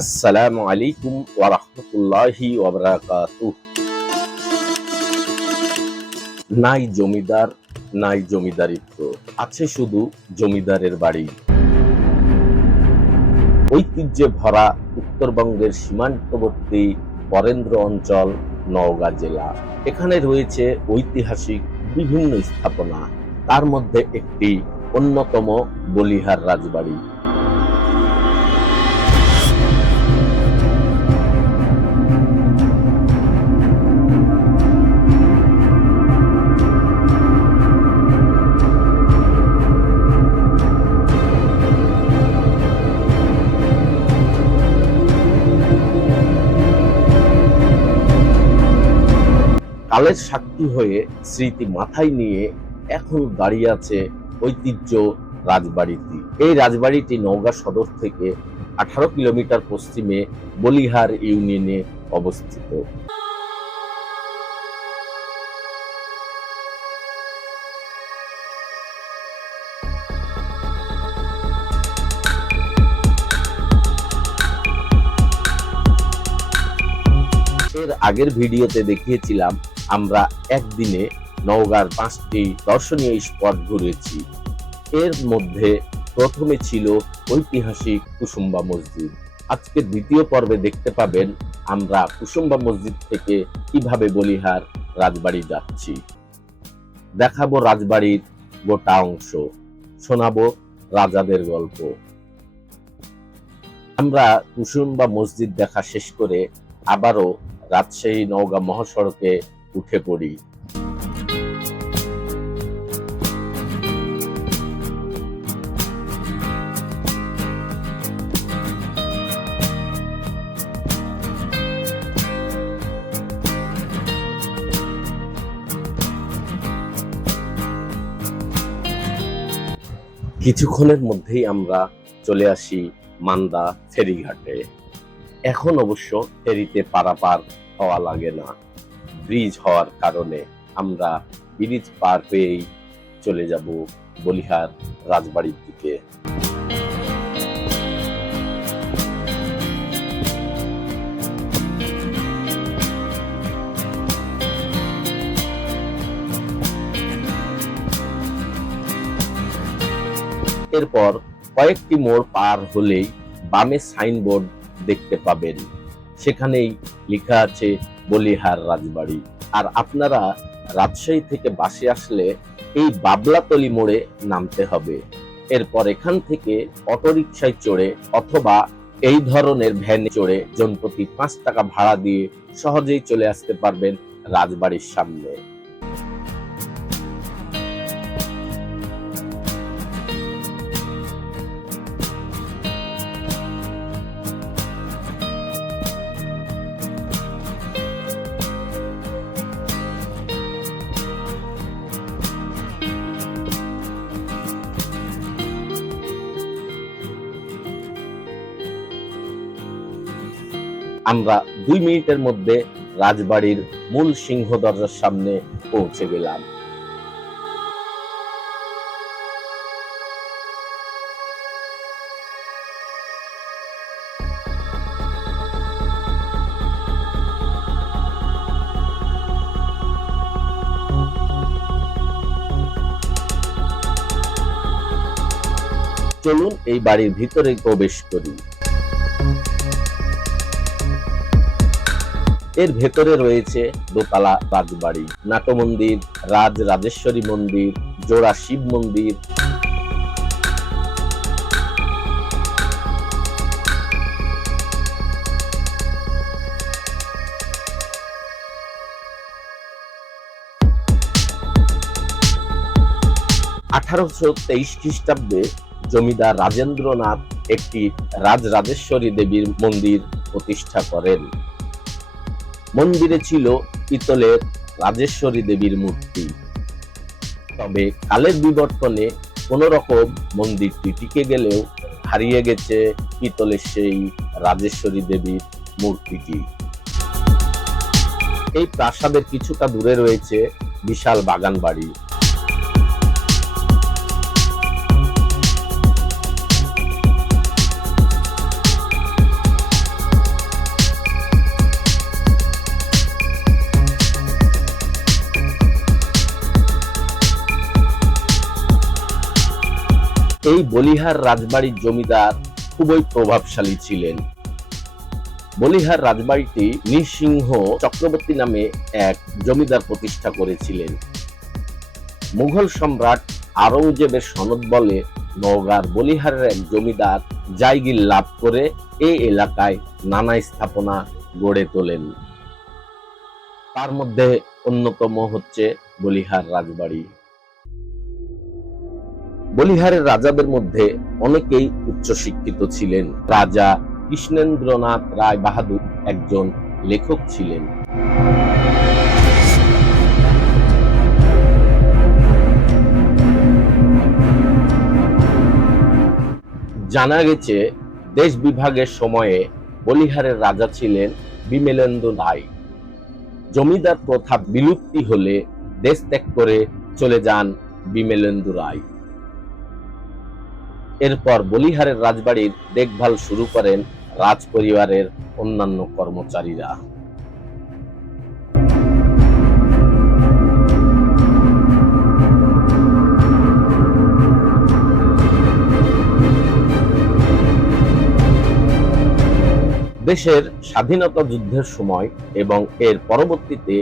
আসসালামু আলাইকুম ওয়া রাহমাতুল্লাহি ওয়া বারাকাতুহু। নাই জমিদার, নাই জমিদারিত্ব, আছে শুধু জমিদারের বাড়ি। ঐতিহ্যে ভরা উত্তরবঙ্গের সীমান্তবর্তী বরেন্দ্র অঞ্চল, নওগাঁ জেলা। এখানে রয়েছে ঐতিহাসিক বিভিন্ন স্থাপনা। তার মধ্যে একটি অন্যতম বলিহার রাজবাড়ি। কালের সাক্ষী হয়ে স্মৃতি মাথায় নিয়ে এখন দাঁড়িয়ে আছে ঐতিহ্য রাজবাড়িটি এই রাজবাড়িটি নওগাঁ সদর থেকে আঠারো কিলোমিটার পশ্চিমে বলিহার ইউনিয়নে অবস্থিত। আগের ভিডিওতে দেখিয়েছিলাম, আমরা একদিনে নওগাঁর পাঁচটি দর্শনীয় স্পট ঘুরেছি। এর মধ্যে প্রথমে ছিল ঐতিহাসিক কুসুম্বা মসজিদ। আজকে দ্বিতীয় পর্বে দেখতে পাবেন আমরা কুসুম্বা মসজিদ থেকে কীভাবে বলিহার রাজবাড়ি যাচ্ছি। দেখাবো রাজবাড়ির গোটা অংশ, শোনাবো রাজাদের গল্প। আমরা কুসুম্বা মসজিদ দেখা শেষ করে আবারও রাজশাহী নওগাঁ মহাসড়কে উঠে পড়ি। কিছুক্ষণের মধ্যেই আমরা চলে আসি মান্দা ফেরিঘাটে। এখন অবশ্য ফেরিতে পারাপার হওয়া লাগে না। ব্রিজ হওয়ার কারণে আমরা ব্রিজ পার পেয়েই চলে যাব বলিহার রাজবাড়ির দিকে। এরপর কয়েকটি মোড় পার হলেই বামে সাইনবোর্ড দেখতে পাবেন। সেখানেই লেখা আছে, বলিহার রাজবাড়ি। আর আপনারা রাজশাহী থেকে বাসে আসলে এই বাবলাতলি মোড়ে নামতে হবে। এরপর এখান থেকে অটোরিকশায় চড়ে অথবা এই ধরনের ভ্যানে চড়ে জনপ্রতি পাঁচ টাকা ভাড়া দিয়ে সহজেই চলে আসতে পারবেন রাজবাড়ির সামনে। আমরা দুই মিনিটের মধ্যে রাজবাড়ির মূল সিংহ দরজার সামনে পৌঁছে গেলাম। চলুন এই বাড়ির ভিতরে প্রবেশ করি। এর ভেতরে রয়েছে দোতলা রাজবাড়ি নাটমন্দির, রাজ রাজেশ্বরী মন্দির, জোড়া শিব মন্দির। আঠারোশো তেইশ খ্রিস্টাব্দে জমিদার রাজেন্দ্রনাথ একটি রাজ রাজেশ্বরী দেবীর মন্দির প্রতিষ্ঠা করেন। মন্দিরে ছিল পিতলের রাজেশ্বরী দেবীর মূর্তি। তবে কালের বিবর্তনে কোন রকম মন্দিরটি টিকে গেলেও হারিয়ে গেছে পিতলের সেই রাজেশ্বরী দেবীর মূর্তিটি। এই প্রাসাদের কিছুটা দূরে রয়েছে বিশাল বাগান বাড়ি এই বলিহার রাজবাড়ির জমিদার খুবই প্রভাবশালী ছিলেন। বলিহার রাজবাড়িটি নৃসিংহ চক্রবর্তী নামে এক জমিদার প্রতিষ্ঠা করেছিলেন। মুঘল সম্রাট আরঙ্গজেবের সনদ বলে নওগাঁর বলিহারের এক জমিদার জায়গির লাভ করে এই এলাকায় নানা স্থাপনা গড়ে তোলেন। তার মধ্যে অন্যতম হচ্ছে বলিহার রাজবাড়ি। বলিহারের রাজাদের মধ্যে অনেকেই উচ্চশিক্ষিত ছিলেন। রাজা কৃষ্ণেন্দ্রনাথ রায় বাহাদুর একজন লেখক ছিলেন। জানা গেছে, দেশ বিভাগের সময়ে বলিহারের রাজা ছিলেন বিমলেন্দু রায়। জমিদার প্রথা বিলুপ্তি হলে দেশ ত্যাগ করে চলে যান বিমেলেন্দু রায়। এরপর বলিহারের রাজবাড়ির দেখভাল শুরু করেন রাজ পরিবারের অন্যান্য কর্মচারীরা। দেশের স্বাধীনতা যুদ্ধের সময় এবং এর পরবর্তীতে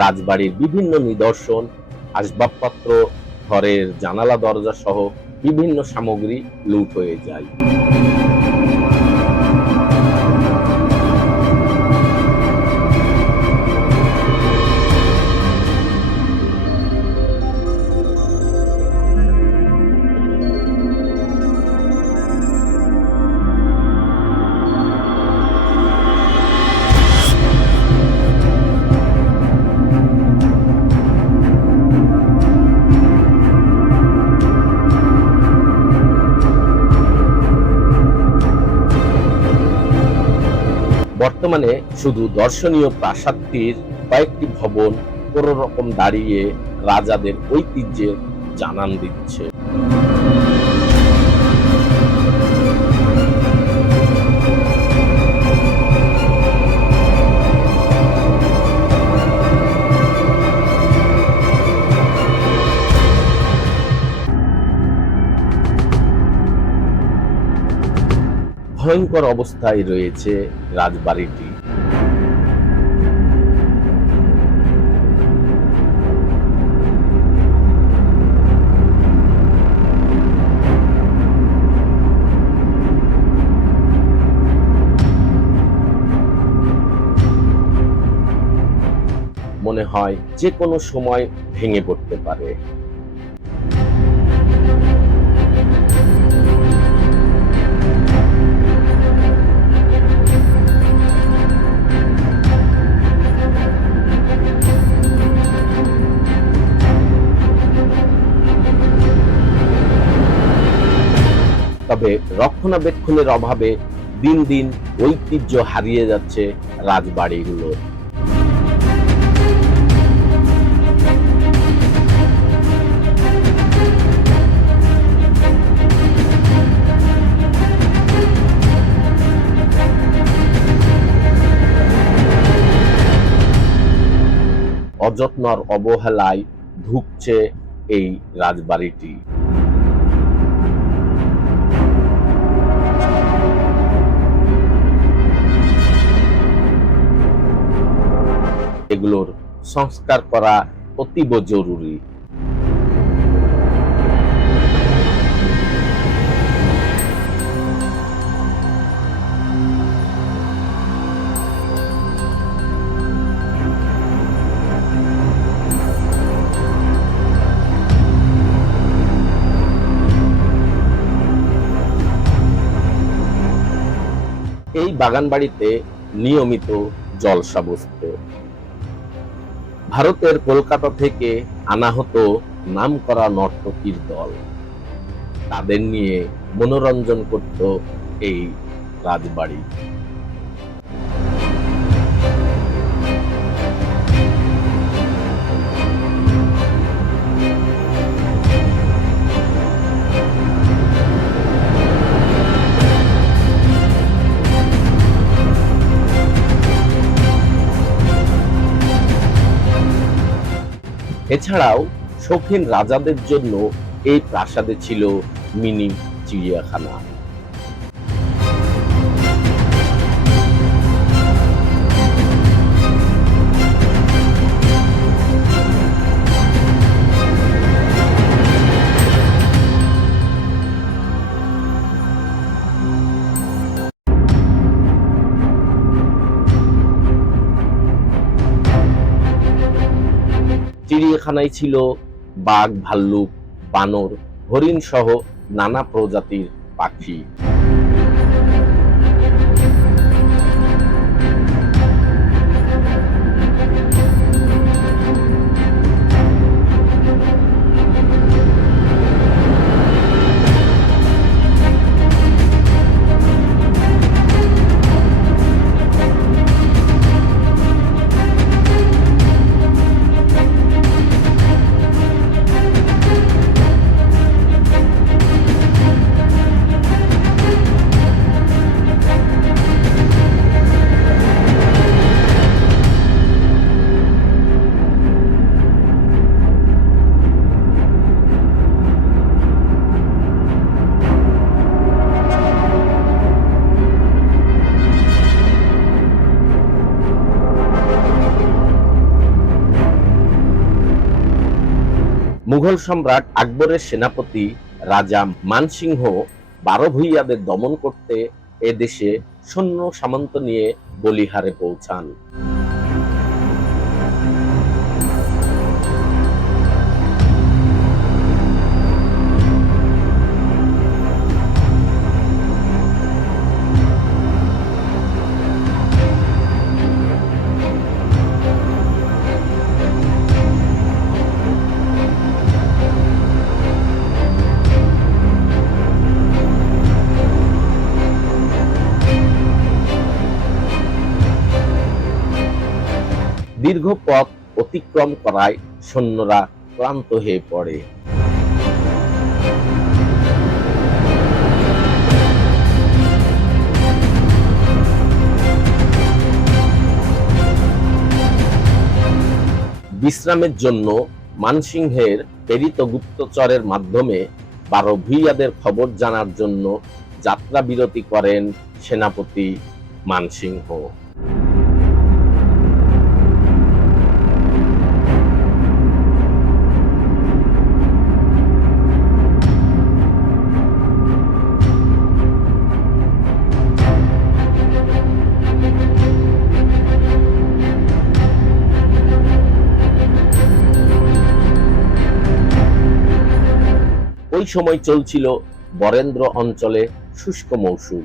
রাজবাড়ির বিভিন্ন নিদর্শন, আসবাবপত্র, ঘরের জানালা দরজা সহ বিভিন্ন সামগ্রী লুট হয়ে যায়। বর্তমানে শুধু দর্শনীয় প্রাসাদটির কয়েকটি ভবন কোনো রকম দাঁড়িয়ে রাজাদের ঐতিহ্যের জানান দিচ্ছে। ভয়ঙ্কর অবস্থায় রয়েছে রাজবাড়িটি। মনে হয় যে কোনো সময় ভেঙে পড়তে পারে। রক্ষণাবেক্ষণের অভাবে দিন দিন ঐতিহ্য হারিয়ে যাচ্ছে রাজবাড়িগুলো। অযত্নর অবহেলায় ধুকছে এই রাজবাড়িটি। এগুলোর সংস্কার করা অতীব জরুরি। এই বাগান বাড়িতে নিয়মিত জলসা বসত ভারতের কলকাতা থেকে আনা হতো নাম করা নর্তকীর দল। তাদের নিয়ে মনোরঞ্জন করত এই রাজবাড়ি। এছাড়াও শৌখিন রাজাদের জন্য এই প্রাসাদে ছিল মিনি চিড়িয়াখানা। চিড়িয়াখানায় ছিল বাঘ ভাল্লুক বানর হরিণ সহ নানা প্রজাতির পাখি। মুঘল সম্রাট আকবরের সেনাপতি রাজা মানসিংহ বারো ভূইয়াদের দমন করতে এদেশে সৈন্য সামন্ত নিয়ে বলিহারে পৌঁছান। দীর্ঘ পথ অতিক্রম করায় সৈন্যরা ক্লান্ত হয়ে পড়ে। বিশ্রামের জন্য মানসিংহের প্রেরিত গুপ্তচরের মাধ্যমে বারো ভূইয়াদের খবর জানার জন্য যাত্রা বিরতি করেন সেনাপতি মানসিংহ। ওই সময় চলছিল বরেন্দ্র অঞ্চলে শুষ্ক মৌসুম।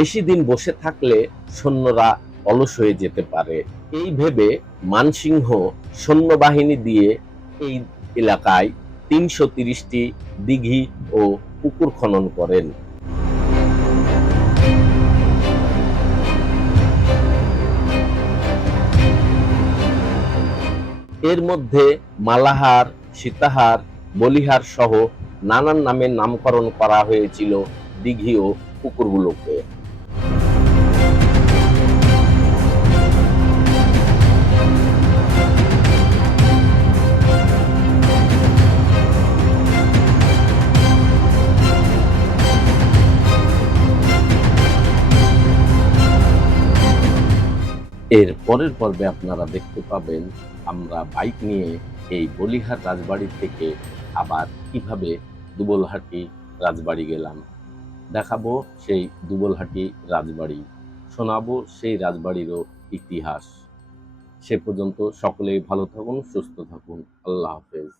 বেশি দিন বসে থাকলে সৈন্যরা অলস হয়ে যেতে পারে। এই ভেবে মানসিংহ সৈন্যবাহিনী দিয়ে এই এলাকায় তিনশো তিরিশটি দিঘি ও পুকুর খনন করেন। এর মধ্যে মালাহার, সীতাহার, বলিহার সহ নানান নামে নামকরণ করা হয়েছিল দিঘি ও পুকুরগুলোকে। এর পরের পর্বে আপনারা দেখতে পাবেন আমরা বাইক নিয়ে এই বলিহাট রাজবাড়ি থেকে আবার কীভাবে দুবলহাটি রাজবাড়ি গেলাম। দেখাবো সেই দুবলহাটি রাজবাড়ি, শোনাবো সেই রাজবাড়িরও ইতিহাস। সে পর্যন্ত সকলেই ভালো থাকুন, সুস্থ থাকুন। আল্লাহ হাফেজ।